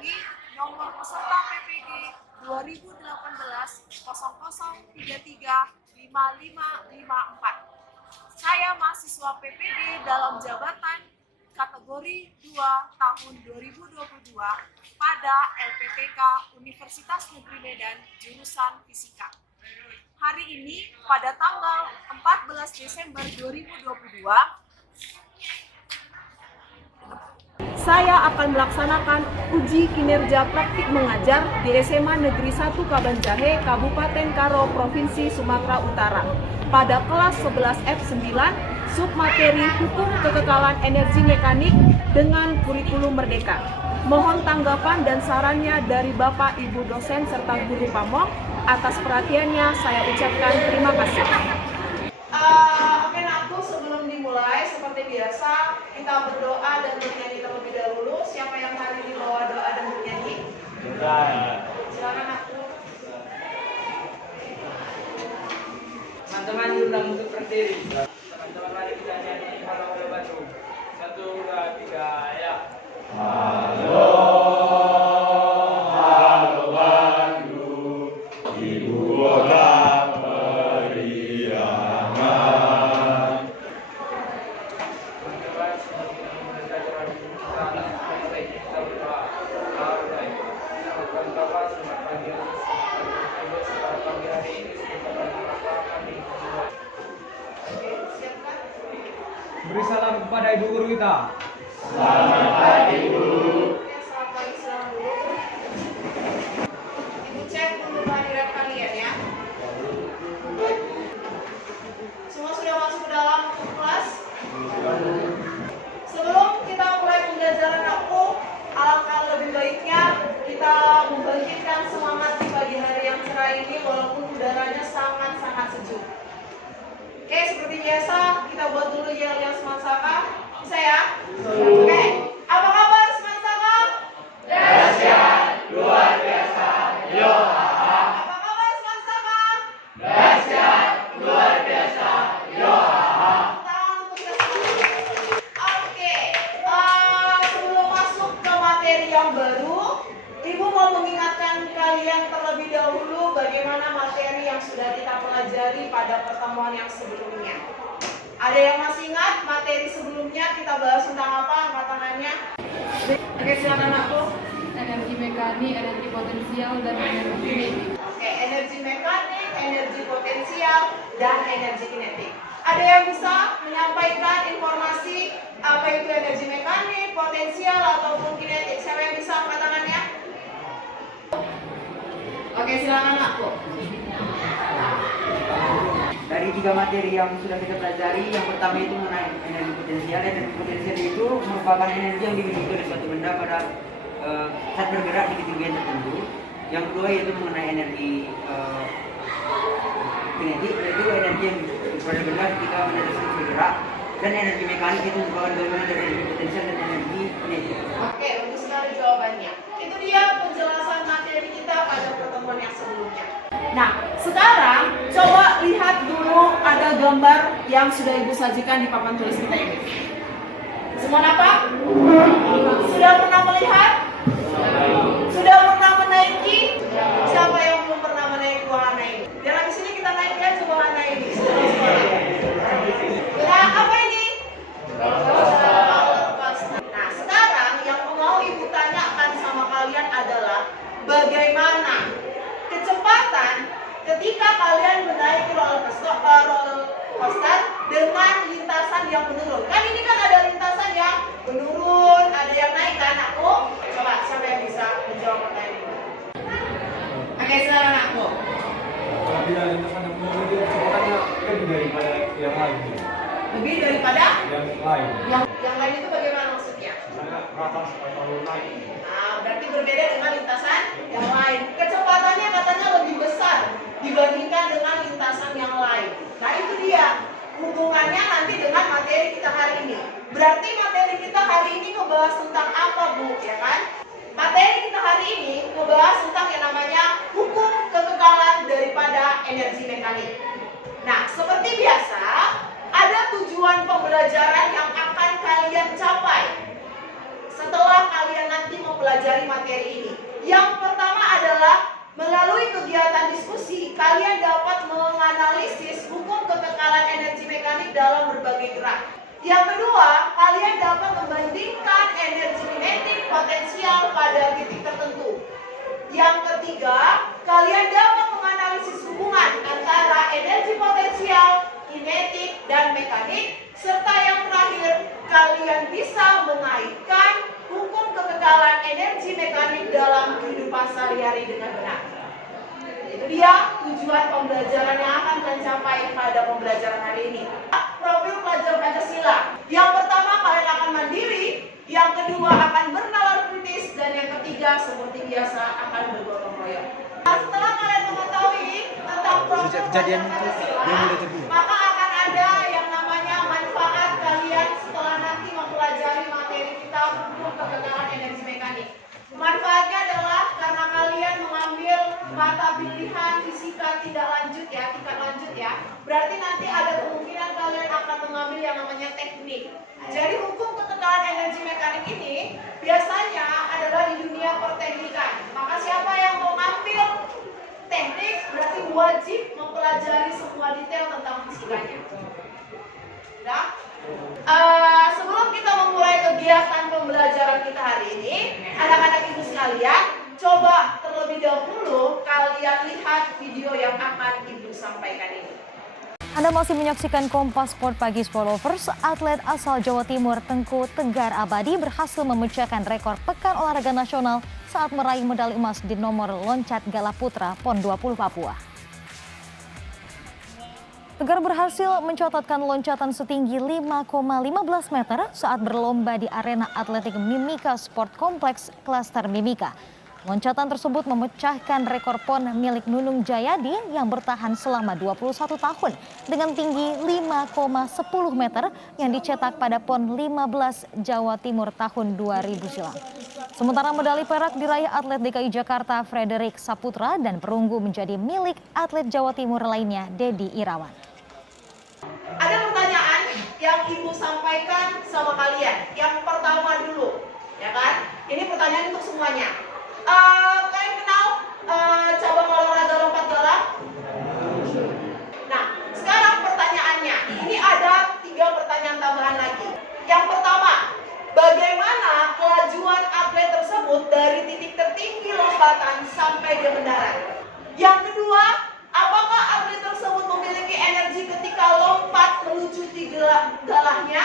ulangi, nomor peserta PPG 2018-0033-5554. Saya mahasiswa PPG dalam jabatan kategori 2 tahun 2022 pada LPTK Universitas Negeri Medan jurusan Fisika. Hari ini pada tanggal 14 Desember 2022, saya akan melaksanakan uji kinerja praktik mengajar di SMA Negeri 1 Kabanjahe, Kabupaten Karo, Provinsi Sumatera Utara pada kelas 11 F9 submateri Hukum Kekekalan Energi Mekanik dengan kurikulum Merdeka. Mohon tanggapan dan sarannya dari Bapak, Ibu dosen serta guru pamong. Atas perhatiannya saya ucapkan terima kasih. Oke Nakku, sebelum dimulai seperti biasa kita berdoa dan bernyanyi terlebih dahulu. Siapa yang hari ini bawa doa dan bernyanyi? Silakan Nakku. Teman-teman diundang untuk berdiri. Teman-teman mari kita nyanyi Halo Batu. 1, 2, 3, ya. Halo, halo Bandung, ibu kota periangan. Teman-teman, sebelum kita mulai pelajaran kita berdoa. Selamat Bapak, selamat pagi, selamat pagi hari ini, beri salam kepada ibu guru kita. Selamat pagi ibu. Selamat pagi, selamat dulu. Ibu cek dulu kehadiran kalian ya. Semua sudah masuk ke dalam kelas? Sebelum kita mulai pembelajaran aku, alangkah lebih baiknya kita membangkitkan semangat di pagi hari yang cerah ini walaupun udaranya sangat-sangat sejuk. Oke, seperti biasa kita buat dulu yel-yel Semansaka. Bisa ya? Oke, apa kabar Semansaka? Dahsyat, luar biasa, yo. Apa kabar Semansaka? Dahsyat, luar biasa, yo. Oke, sebelum masuk ke materi yang baru, Ibu mau mengingatkan kalian terlebih dahulu bagaimana materi yang sudah kita pelajari pada pertemuan yang sebelumnya. Ada yang masih ingat materi sebelumnya kita bahas tentang apa angkat-tangannya? Oke, silakan aku. Energi mekanik, energi potensial, dan energi kinetik. Oke, energi mekanik, energi potensial, dan energi kinetik. Ada yang bisa menyampaikan informasi apa itu energi mekanik, potensial, ataupun kinetik? Siapa yang bisa angkat tangannya? Oke, silakan aku. Dari 3 materi yang sudah kita pelajari, yang pertama itu mengenai energi potensial. Energi potensial itu merupakan energi yang dimiliki oleh suatu benda pada saat bergerak di ketinggian tertentu. Yang kedua yaitu mengenai energi kinetik, yaitu energi yang pada benda ketika benda tersebut bergerak. Dan energi mekanik itu merupakan gabungan dari energi potensial dan energi kinetik. Oke, bagus sekali jawabannya. Itu dia penjelasan materi kita pada pertemuan yang sebelumnya. Nah, sekarang coba lihat dulu ada gambar yang sudah Ibu sajikan di papan tulis kita ini. Semua nampak? Sudah pernah melihat? Sudah pernah menaiki? Siapa yang belum pernah menaiki wahana ini? Biar habis ini kita naik aja wahana ini. Nah, apa ini? Nah, sekarang yang mau Ibu tanyakan sama kalian adalah bagaimana kecepatan ketika kalian menaiki roller coaster dengan lintasan yang menurun. Kan ini kan ada lintasan yang menurun, ada yang naik kan aku? Coba siapa yang bisa menjawab pertanyaan ini? Oke, silakan aku. Apabila lintasan yang menurun itu kecepatannya lebih daripada yang lain. Lebih daripada Yang lain. yang lain itu bagaimana maksudnya? Misalnya rata atau naik. Nah, berarti berbeda dengan lintasan yang lain. Kecepatannya katanya lebih besar dibandingkan dengan lintasan yang lain. Nah, itu dia hubungannya nanti dengan materi kita hari ini. Berarti materi kita hari ini ngebahas tentang apa, Bu? Ya kan? Materi kita hari ini ngebahas tentang yang namanya hukum kekekalan daripada energi mekanik. Nah, seperti biasa, ada tujuan pembelajaran yang akan kalian capai setelah kalian nanti mempelajari materi Yang pertama adalah melalui kegiatan diskusi, kalian dapat menganalisis hukum kekekalan energi mekanik dalam berbagai gerak. Yang kedua, kalian dapat membandingkan energi kinetik potensial pada titik tertentu. Yang ketiga, kalian dapat menganalisis hubungan antara energi potensial, kinetik, dan mekanik. Serta yang terakhir, kalian bisa mengaitkan hukum kekekalan energi mekanik dalam kehidupan sehari-hari dengan benar. Itu dia tujuan pembelajaran yang akan kalian capai pada pembelajaran hari ini. Profil pelajar Pancasila. Yang pertama, kalian akan mandiri. Yang kedua, akan bernalar kritis. Dan yang ketiga, seperti biasa, akan bergotong royong. Nah, setelah kalian mengetahui tentang profil pelajar Pancasila, maka akan ada yang namanya manfaat kalian setelah nanti mempelajari materi kita hukum kekekalan energi mekanik. Manfaatnya adalah karena kalian mengambil mata pilihan fisika tingkat lanjut ya. Berarti nanti ada kemungkinan kalian akan mengambil yang namanya teknik. Jadi hukum kekekalan energi mekanik ini biasanya adalah di dunia perteknikan. Maka siapa yang mau ngambil teknik berarti wajib mempelajari semua detail tentang fisikanya. Nah, sebelum kita memulai kegiatan pembelajaran kita hari ini, anak-anak ibu sekalian, coba terlebih dahulu kalian lihat video yang akan ibu sampaikan ini. Anda masih menyaksikan Kompas Sport Pagi Sportlovers. Atlet asal Jawa Timur Tengku Tegar Abadi berhasil memecahkan rekor Pekan Olahraga Nasional saat meraih medali emas di nomor loncat gala putra PON 20 Papua. Tegar berhasil mencatatkan loncatan setinggi 5,15 meter saat berlomba di arena atletik Mimika Sport Complex Klaster Mimika. Loncatan tersebut memecahkan rekor PON milik Nunung Jayadi yang bertahan selama 21 tahun dengan tinggi 5,10 meter yang dicetak pada PON 15 Jawa Timur tahun 2000 silam. Sementara medali perak diraih atlet DKI Jakarta Frederick Saputra dan perunggu menjadi milik atlet Jawa Timur lainnya Dedi Irawan. Ada pertanyaan yang ibu sampaikan sama kalian. Yang pertama dulu, ya kan? Ini pertanyaan untuk semuanya. Kalian kenal cabang olahraga lompat gala? Nah, sekarang pertanyaannya, ini ada 3 pertanyaan tambahan lagi. Yang pertama, bagaimana kelajuan atlet tersebut dari titik tertinggi lompatan sampai dia mendarat? Yang kedua, apakah atlet tersebut memiliki energi ketika lompat menuju galahnya?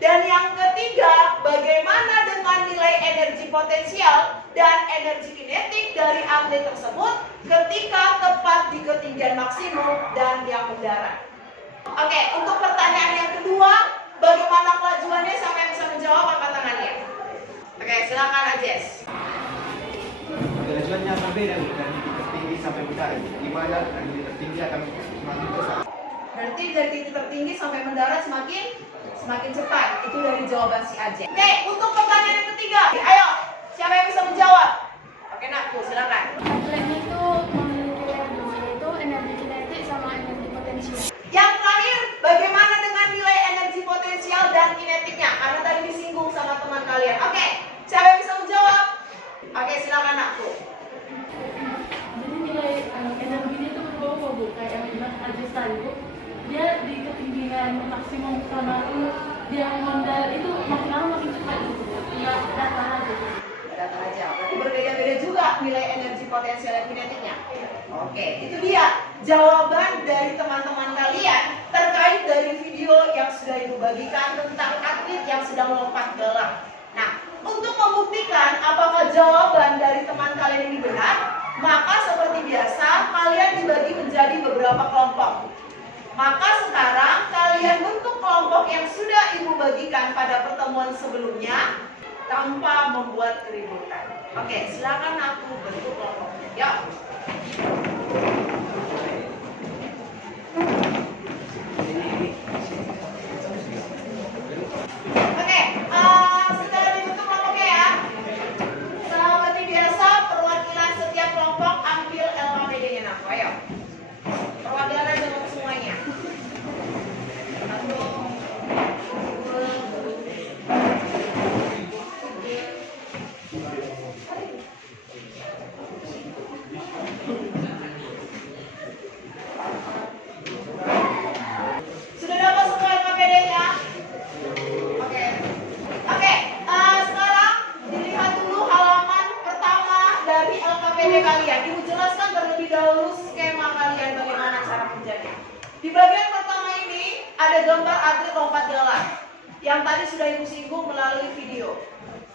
Dan yang ketiga, bagaimana dengan nilai energi potensial dan energi kinetik dari atlet tersebut ketika tepat di ketinggian maksimum dan yang mendarat? Oke, untuk pertanyaan yang kedua, bagaimana kelajuannya? Siapa yang bisa menjawab, angkat tangannya. Oke, silakan Ajes. Kelajuannya berbeda dari titik tertinggi sampai mendarat. Di mana dari titik tertinggi akan semakin besar. Berarti dari titik tertinggi sampai mendarat semakin cepat. Itu dari jawaban si Ajes. Oke, untuk pertanyaan yang ketiga, ayo, siapa yang bisa menjawab? Oke, Nakku, silakan. Atlet itu memiliki yaitu energi kinetik sama energi potensial. Yang terakhir, bagaimana dengan nilai energi potensial dan kinetiknya? Karena tadi disinggung sama teman kalian. Oke, siapa yang bisa menjawab? Oke, silakan Nakku. Jadi nilai energinya itu berbeda Bu, kayak yang Mas Aziz tadi Bu. Dia di ketinggian maksimum sama dia mendarat itu makin lama makin cepat gitu. Ya data aja. Data aja. Berarti berbeda-beda juga nilai energi potensial dan kinetiknya. Oke, itu dia jawaban dari teman-teman kalian terkait dari video yang sudah ibu bagikan tentang atlet yang sedang lompat galah. Nah, untuk membuktikan apakah jawaban dari teman kalian ini benar, maka seperti biasa kalian dibagi menjadi beberapa kelompok. Maka sekarang kalian bentuk kelompok yang sudah ibu bagikan pada pertemuan sebelumnya tanpa membuat keributan. Oke, silakan aku bentuk kelompoknya. Yuk. Oke, setelah dibentuk kelompoknya ya. Seperti biasa, perwakilan setiap kelompok ambil LKPD-nya Nakku. Ayo. Perwakilan aja untuk semuanya. gambar atlet lompat jalan yang tadi sudah Ibu singgung melalui video.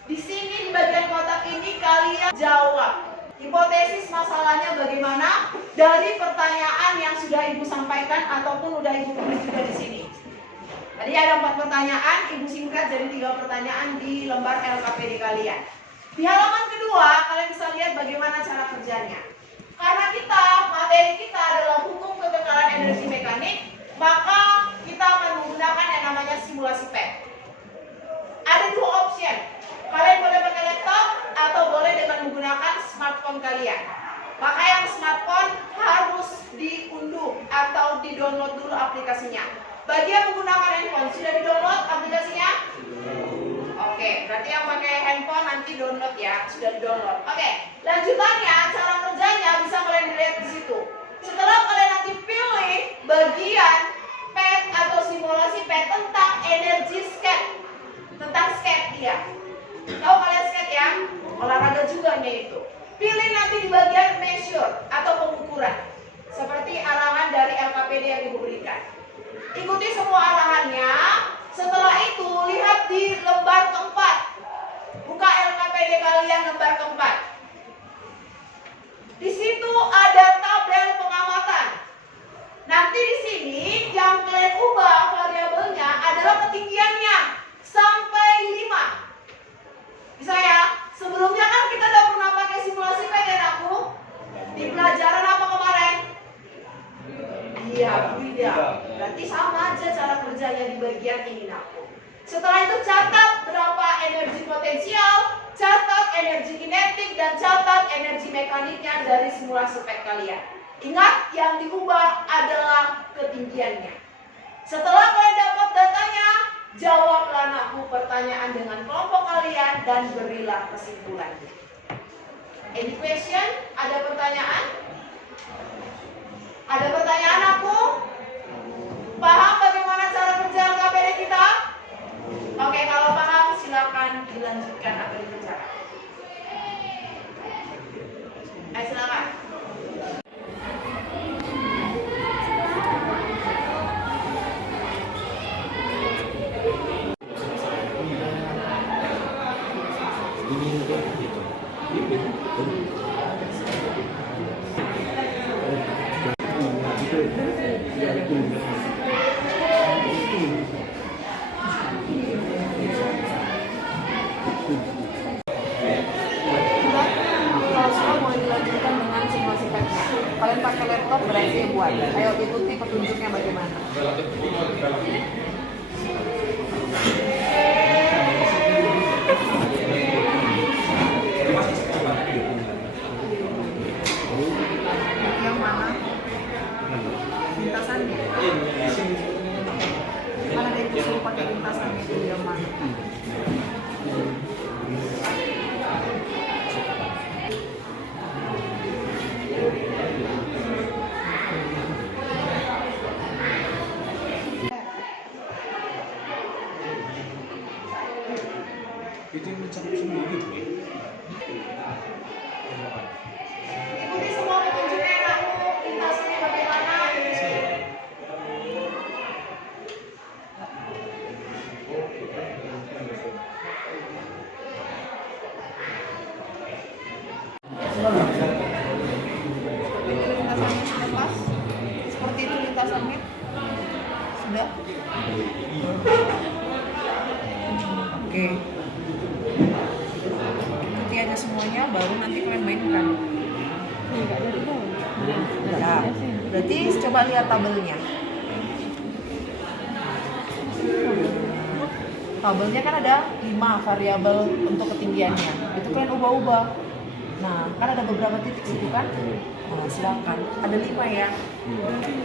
Di sini di bagian kotak ini kalian jawab hipotesis masalahnya bagaimana dari pertanyaan yang sudah Ibu sampaikan ataupun sudah Ibu tulis juga di sini. Tadi ada 4 pertanyaan, Ibu singkat jadi 3 pertanyaan di lembar LKPD kalian. Di halaman kedua, kalian bisa lihat bagaimana cara kerjanya. Karena materi kita adalah hukum kekekalan energi mekanik, maka kita akan menggunakan yang namanya simulasi PET. Ada 2 option. Kalian boleh pakai laptop atau boleh dengan menggunakan smartphone kalian. Maka yang smartphone harus diunduh atau di-download dulu aplikasinya. Bagi yang menggunakan handphone, sudah di-download aplikasinya? Oke, berarti yang pakai handphone nanti download ya, sudah di-download. Oke, lanjutannya, cara kerjanya bisa kalian lihat di situ. Setelah kalian nanti pilih bagian PET atau simulasi PET tentang energi skate, tentang skate ya. Tahu kalian skate ya? Olahraga juga itu. Pilih nanti di bagian measure atau pengukuran, seperti arahan dari LKPD yang Ibu berikan. Ikuti semua arahannya. Setelah itu lihat di lembar keempat. Buka LKPD kalian lembar keempat. Di situ ada tabel pengamatan. Nanti di sini yang kalian ubah variabelnya adalah ketinggiannya sampai 5. Bisa ya? Sebelumnya kan kita udah pernah pakai simulasi PET aku di pelajaran apa kemarin? Iya, fluida. Berarti sama aja cara kerjanya di bagian ini aku. Setelah itu catat berapa energi potensial, catat energi kinetik, dan catat energi mekaniknya dari simulasi PET kalian. Ingat, yang diubah adalah ketinggiannya. Setelah kalian dapat datanya, jawablah nakmu pertanyaan dengan kelompok kalian dan berilah kesimpulan. Any question? Ada pertanyaan? Ada pertanyaan aku? Paham bagaimana cara kerja LKPD kita? Oke, kalau paham silakan dilanjutkan apa yang dikerjakan. Ayo silakan. Kalian pakai laptop berarti buat. Ayo ikuti petunjuknya bagaimana. Yang mana? Lintasannya. Mana ada itu suruh pakai lintasannya itu yang mana? Ikuti semua petunjuknya anakmu, lintasannya bagaimana? Lintasannya sudah pas? Seperti itu lintasannya? Sudah? Oke. Ikuti aja semuanya, baru nanti kalian mainkan. Ya, berarti coba lihat tabelnya. Tabelnya kan ada 5 variabel untuk ketinggiannya. Itu kalian ubah-ubah. Nah, kan ada beberapa titik situ kan? Nah, silakan. Ada 5 ya.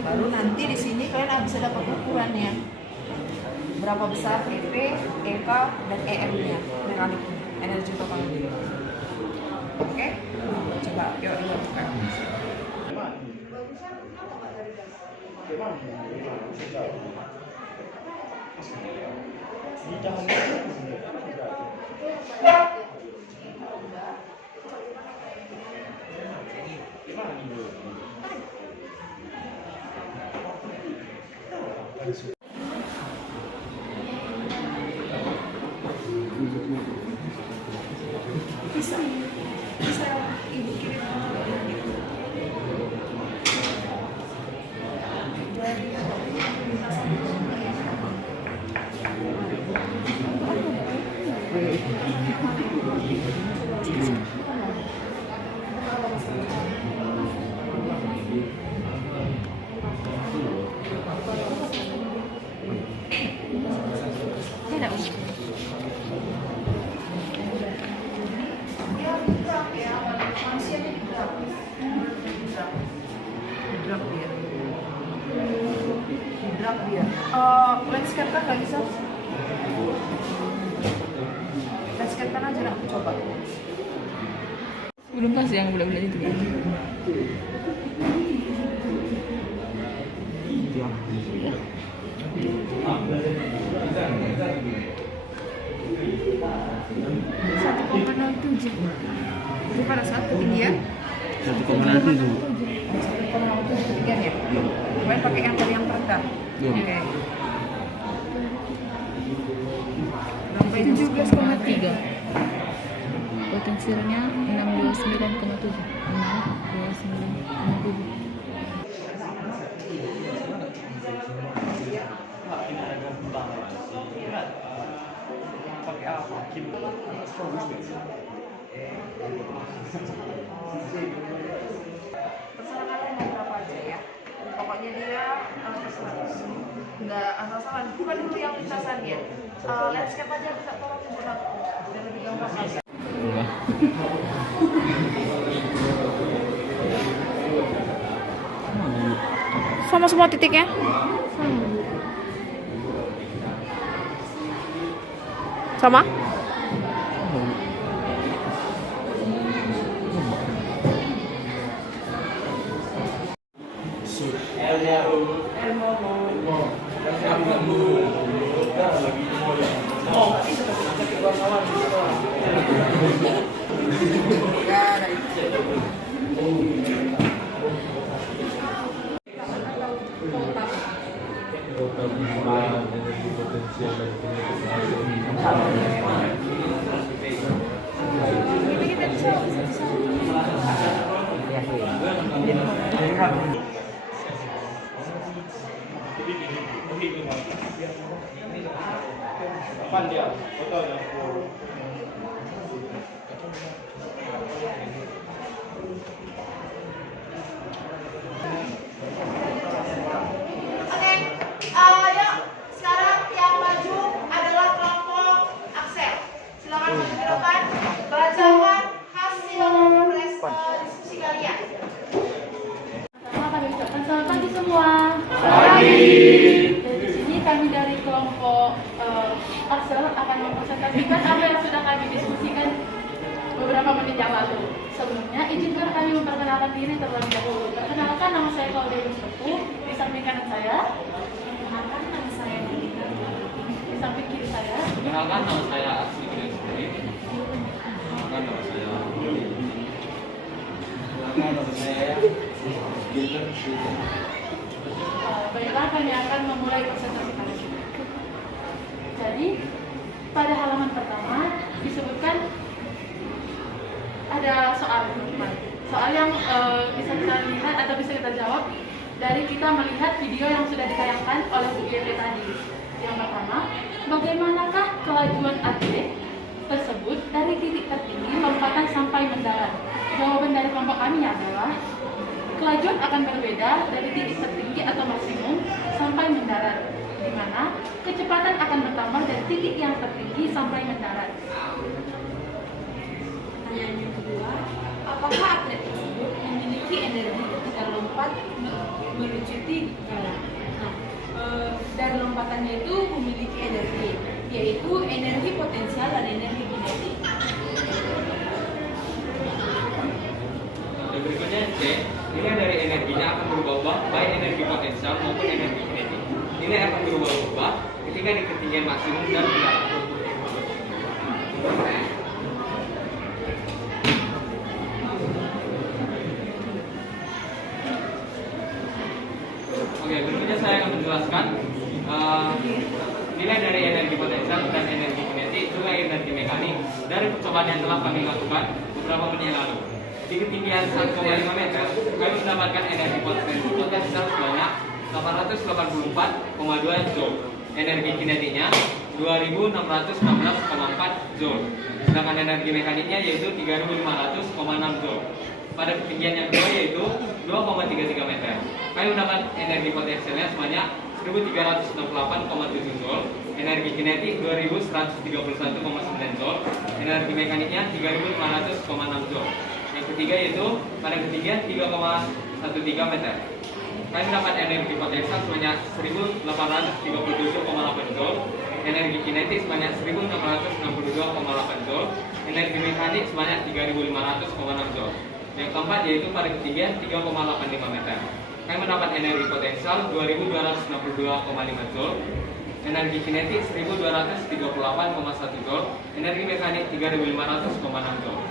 Baru nanti di sini kalian bisa dapat ukurannya. Berapa besar EP, EK, dan EM-nya, mekaniknya, energi totalnya. Oke? Coba, yuk dilakukan. Bisa ibu kirim landscape kan nggak bisa. Landscape kan aja aku coba. Belum kasih yang bulat-bulat itu kan. Satu koma 07. Itu pada saat ketinggian 1,7. 1,07 ketinggian ya. Kemarin pakai yang tadi yang terendah. Oke. 17,3. Potensialnya 629,7. 629,7. Terserah kalian mau berapa aja ya. Pokoknya dia nggak asal-asalan. Bukan dulu yang lintasannya. Landscape aja bisa tolong ibu aku. Biar lebih gampang aja. Sama semua titiknya? Sama? Kapan dia? Betul ya. Oke, yuk sekarang yang maju adalah kelompok Axel. Silakan maju ke depan, bacakan hasil diskusi kalian. Kami ucapkan selamat pagi semua. Dari sini kami dari kelompok Axel akan mempresentasikan apa yang sudah kami diskusikan beberapa menit yang lalu. Sebelumnya, izinkan kami memperkenalkan diri terlebih dahulu. Perkenalkan, nama saya Claudia Yusufu. Di samping kanan saya. Perkenalkan, nama saya Nandita. Di samping kiri saya. Perkenalkan, nama saya Asli Sendiri. Perkenalkan, nama saya Baiklah, kami akan memulai presentasi kali ini. Jadi, pada halaman pertama disebutkan ada soal teman-teman. Soal yang bisa kita lihat atau bisa kita jawab dari kita melihat video yang sudah ditayangkan oleh Bu Yete tadi. Yang pertama, bagaimanakah kelajuan atlet tersebut dari titik tertinggi lompatan sampai mendarat? Jawaban dari kelompok kami adalah kelajuan akan berbeda dari titik tertinggi atau maksimum sampai mendarat, di mana kecepatan akan bertambah dari titik yang tertinggi sampai mendarat. Pertanyaan yang kedua, apakah atlet tersebut memiliki energi ketika lompat melucuti galah? Nah, dari lompatannya itu memiliki energi, yaitu energi potensial dan energi kinetik. Dan berikutnya C, nilai dari energinya akan berubah-ubah baik energi potensial maupun energi kinetik. Nilai akan berubah-ubah ketika di ketinggian maksimum dan mendarat. Oke, berikutnya saya akan menjelaskan nilai dari energi potensial dan energi kinetik itu lahir dari energi mekanik dari percobaan yang telah kami lakukan beberapa menit yang lalu. Di ketinggian 1,5 meter, kami mendapatkan energi potensial sebanyak 884,2 joule. Energi kinetiknya 2616,4 joule. Sedangkan energi mekaniknya yaitu 3500,6 joule. Pada ketinggian yang kedua yaitu 2,33 meter. Kami mendapat energi potensialnya sebanyak 1368,7 joule. Energi kinetik 2131,9 joule. Energi mekaniknya 3500,6 joule. Yang ketiga yaitu pada ketinggian 3,13 meter. Kami mendapat energi potensial sebanyak 1837,8 joule. Energi kinetik sebanyak 1662,8 joule. Energi mekanik sebanyak 3500,6 joule. Yang keempat yaitu pada ketinggian 3,85 meter. Kami mendapat energi potensial 2262,5 joule. Energi kinetik 1238,1 joule. Energi mekanik 3500,6 joule.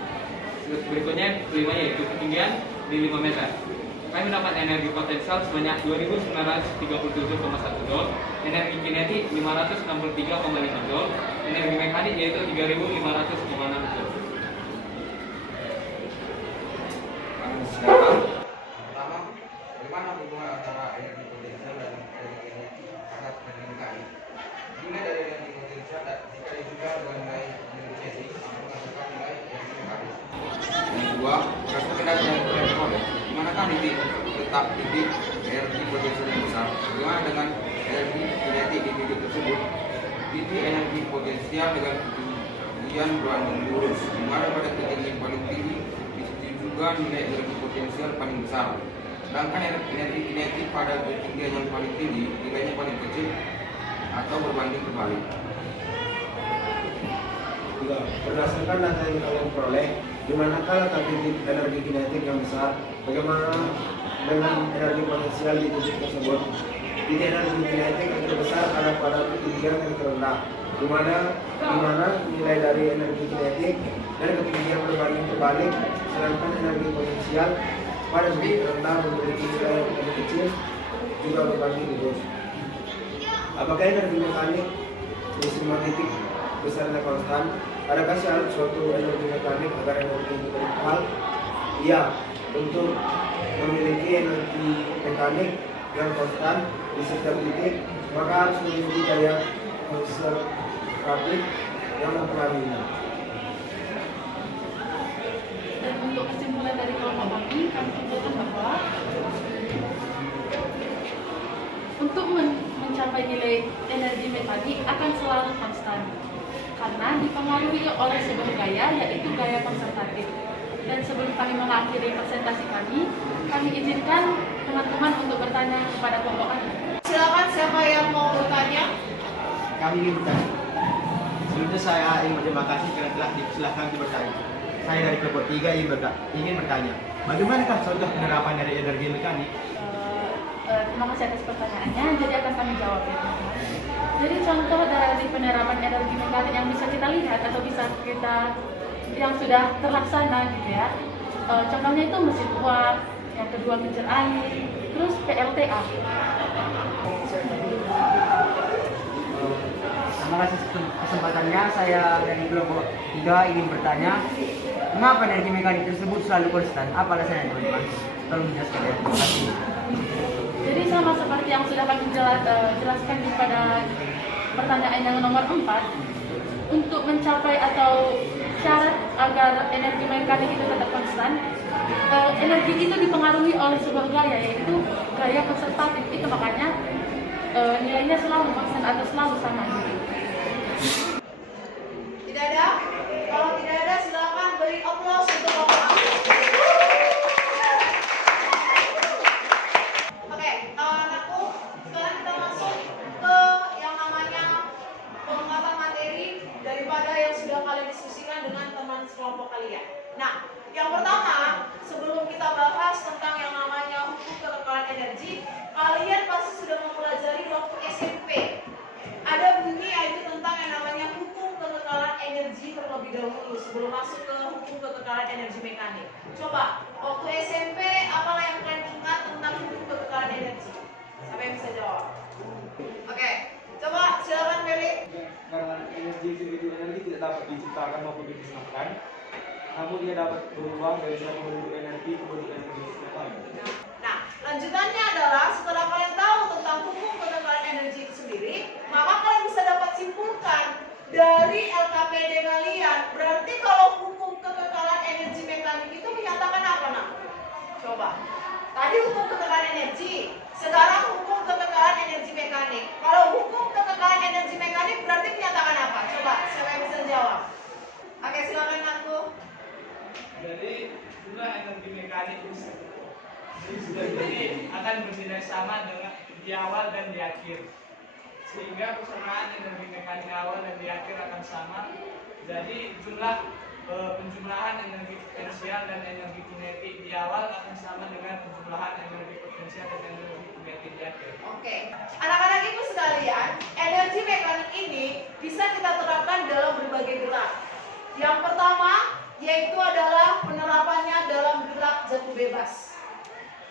Berikutnya kelima yaitu ketinggian di 5 meter. Kami mendapat energi potensial sebanyak 2937,1 joule. Energi kinetik 563,5 joule. Energi mekanik yaitu 3500,6 joule. Pertama, bagaimana hubungan antara energi potensial dan energi kinetik terhadap energi mekanik? Nilai dari energi potensial jika ditukar dengan nilai energi kinetik akan menghasilkan nilai energi mekanik. Yang kedua, berdasarkan data yang telah diperoleh, di manakah titik letak titik energi potensial yang besar? Bagaimana dengan energi kinetik di titik tersebut? Titik energi potensial dengan ketinggian berbanding lurus, di mana pada ketinggian paling tinggi juga nilai energi potensial paling besar. Sedangkan energi kinetik pada ketinggian yang paling tinggi nilainya paling kecil atau berbanding terbalik. Berdasarkan data yang kalian peroleh, di manakah letak titik energi kinetik yang besar? Bagaimana dengan energi potensial di titik tersebut? Titik energi kinetik yang terbesar ada pada ketinggian yang terendah, di mana nilai dari energi kinetik dan ketinggian berbanding terbalik, sedangkan energi potensial pada titik terendah memiliki nilai yang lebih kecil juga berbanding lurus. Apakah energi mekanik di semua titik besarnya konstan? Adakah syarat suatu energi mekanik agar energi mekanikal? Iya, untuk memiliki energi mekanik yang konstan di setiap titik, maka harus memiliki gaya konservatif yang mempengaruhinya. Dan untuk kesimpulan dari kelompok kami simpulkan bahwa untuk mencapai nilai energi mekanik akan selalu konstan karena dipengaruhi oleh sebuah gaya, yaitu gaya konservatif. Dan sebelum kami mengakhiri presentasi kami izinkan teman-teman untuk bertanya kepada kelompok kami. Silakan siapa yang mau bertanya? Kami ingin bertanya. Sebelumnya saya ingin berterima kasih karena telah dipersilahkan untuk bertanya. Saya dari kelompok 3 ingin bertanya, bagaimanakah contoh penerapan dari energi mekanik? Terima kasih atas pertanyaannya, jadi akan kami jawab ya. Jadi contoh dari penerapan energi mekanik yang bisa kita lihat atau bisa kita yang sudah terlaksana gitu ya. Contohnya itu mesin uap, yang kedua kincir air, terus PLTA. Terima kasih kesempatannya. Saya dari kelompok 3 ingin bertanya, mengapa energi mekanik tersebut selalu konstan? Apa alasannya, teman-teman? Tolong dijelaskan ya. Terima kasih. Jadi sama seperti yang sudah kami jelaskan pada pertanyaan yang nomor 4, untuk mencapai atau syarat agar energi mekanik itu tetap konstan, energi itu dipengaruhi oleh sebuah gaya, yaitu gaya konservatif. Itu makanya nilainya selalu konstan atau selalu sama. Tidak ada? Kalau tidak ada, silakan beri aplaus untuk Bapak. Oke, kawan-kawanku, sekarang kita masuk ke yang namanya pengungkapan materi daripada yang sudah kalian diskusikan dengan teman sekelompok kalian. Nah, yang pertama, sebelum kita bahas tentang yang namanya hukum kekekalan energi, kalian pasti sudah mempelajari waktu SMP. Ada bunyi yaitu tentang yang namanya hukum kekekalan energi terlebih dahulu sebelum masuk ke hukum kekekalan energi mekanik. Coba, waktu SMP apalah yang kalian ingat tentang hukum kekekalan energi? Siapa yang bisa jawab? Oke, coba silakan Felix. Karena energi itu energi tidak tidak dapat diciptakan maupun dimusnahkan, namun ia dapat berubah dari satu bentuk energi ke bentuk energi yang lain. Nah, lanjutannya adalah setelah kalian tahu tentang hukum kekekalan energi itu sendiri, maka kalian bisa dapat simpulkan dari LKPD kalian. Berarti kalau hukum kekekalan energi mekanik itu menyatakan apa, nak? Coba. Tadi hukum kekekalan energi, sekarang hukum kekekalan energi mekanik. Kalau hukum kekekalan energi mekanik berarti menyatakan apa? Coba, siapa yang bisa jawab? Oke, silakan aku. Jadi jumlah energi mekanik jadi akan bernilai sama dengan di awal dan di akhir, sehingga persamaan energi mekanik awal dan di akhir akan sama. Jadi jumlah penjumlahan energi potensial dan energi kinetik di awal akan sama dengan penjumlahan energi potensial dan energi kinetik di akhir. Oke, anak-anak ibu sekalian, energi mekanik ini bisa kita terapkan dalam berbagai gerak. Yang pertama yaitu adalah penerapannya dalam gerak jatuh bebas.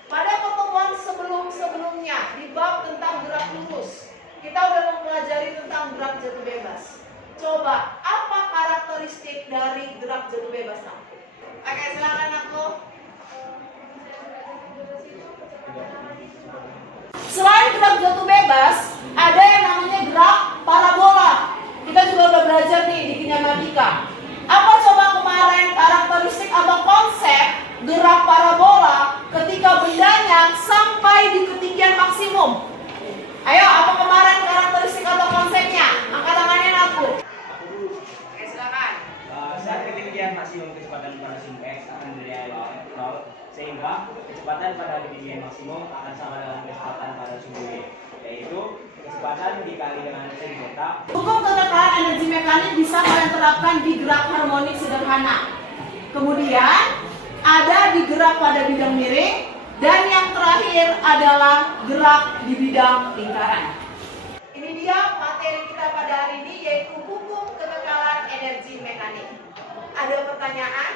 Pada pertemuan sebelum-sebelumnya di bab tentang gerak lurus, kita sudah mempelajari tentang gerak jatuh bebas. Coba, apa karakteristik dari gerak jatuh bebas? Oke, silakan aku. Selain gerak jatuh bebas, ada yang namanya gerak parabola. Kita juga udah belajar nih di kinematika. Apa coba kemarin karakteristik atau konsep gerak parabola ketika bendanya sampai di ketinggian maksimum? Ayo, apa kemarin karakteristik atau konsepnya? Angkat tangannya aku. Oke, silakan. Saat ketinggian maksimum kecepatan pada sumbu X akan dari laut, sehingga kecepatan pada ketinggian maksimum akan sama dengan kecepatan pada sumbu Y, yaitu kecepatan dikali dengan sin theta. Hukum kekekalan energi mekanik bisa kalian terapkan di gerak harmonik sederhana. Kemudian ada di gerak pada bidang miring, dan yang terakhir adalah gerak di bidang lingkaran. Ini dia materi kita pada hari ini, yaitu hukum kekekalan energi mekanik. Ada pertanyaan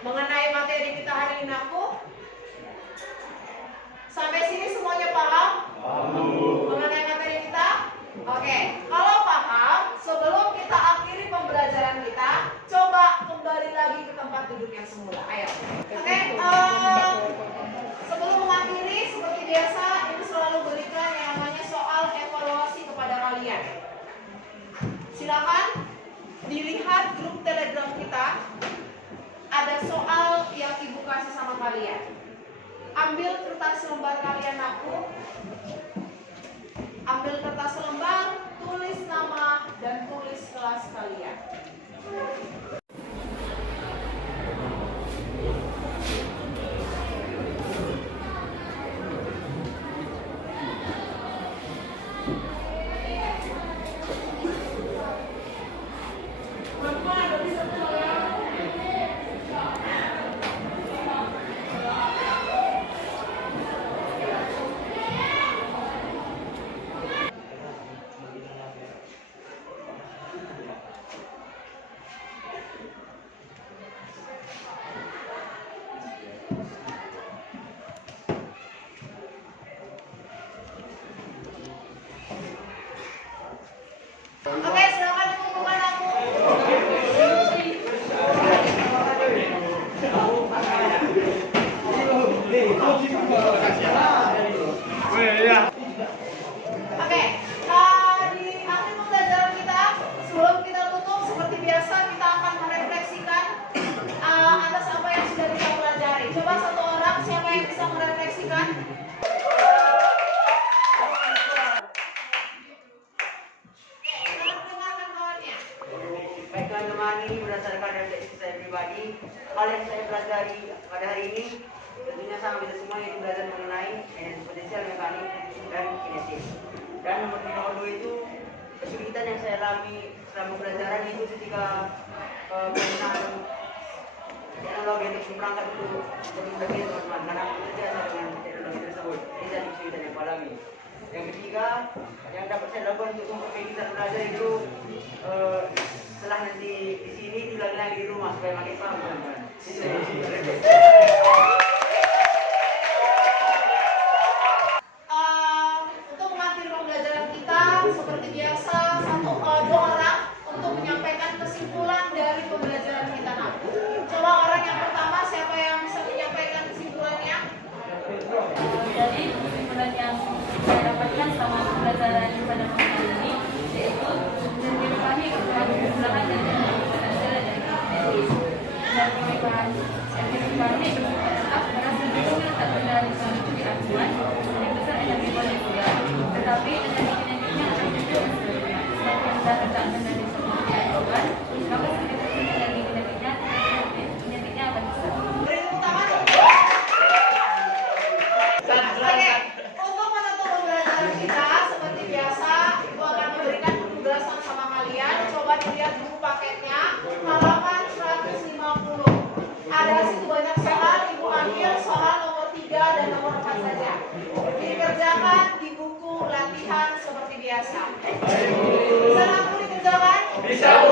mengenai materi kita hari ini, aku? Sampai sini semuanya paham? Mengenai materi kita? Oke, kalau paham, sebelum kita akhiri pembelajaran kita, coba kembali lagi ke tempat duduk yang semula. Ayo. Oke, sebelum mengakhiri, seperti biasa, ini selalu berikan yang namanya soal evaluasi kepada kalian. Silakan dilihat grup Telegram kita. Ada soal yang ibu kasih sama kalian. Ambil kertas lembar kalian, aku. Ambil kertas lembar, tulis nama dan tulis kelas kalian. Oke, silakan kumpulkan aku. Oke, di akhir pembelajaran kita, sebelum kita tutup, seperti biasa kita akan merefleksikan atas apa yang sudah kita pelajari. Coba satu orang, siapa yang bisa merefleksikan? Baik teman-teman, ini berdasarkan refleksi saya pribadi, hal yang saya pelajari pada hari ini tentunya sama kita semua, yaitu belajar mengenai energi potensial, mekanik, dan kinetik. Dan nomor 2 itu kesulitan yang saya alami selama pelajaran itu ketika penggunaan teknologi untuk berangkat untuk berbagai teman-teman, karena aku terbiasa dengan teknologi tersebut. Ini jadi kesulitan yang saya alami. Yang ketiga, yang dapat saya lakukan untuk memperbaiki saat belajar itu setelah nanti di sini diulangi lagi di rumah supaya makin paham, teman-teman. Untuk mengakhiri pembelajaran kita, seperti biasa, dua orang untuk menyampaikan kesimpulan dari pembelajaran kita nanti. Coba orang yang pertama, siapa yang bisa menyampaikan kesimpulannya? Jadi kesimpulan yang saya dapatkan selama pembelajaran pada malam ini yaitu energi mekanik telah menggunakan energi potensial dan energi kinetis. Dan perubahan energi mekanik bersifat tetap karena sebetulnya tak terkendali mengikuti acuan yang besar energi potensial, tetapi energi kinetiknya akan juga berubah. Semakin rendah energi seperti acuan, maka semakin energi kinetiknya akan besar. Oke, untuk menutup pembelajaran kita seperti biasa, Ibu akan memberikan penugasan sama kalian. Coba dilihat buku paketnya, halaman 150. Ada situ banyak soal, Ibu ambil soal nomor 3 dan nomor 4 saja. Dikerjakan di buku latihan seperti biasa. Bisa langsung dikerjakan? Bisa.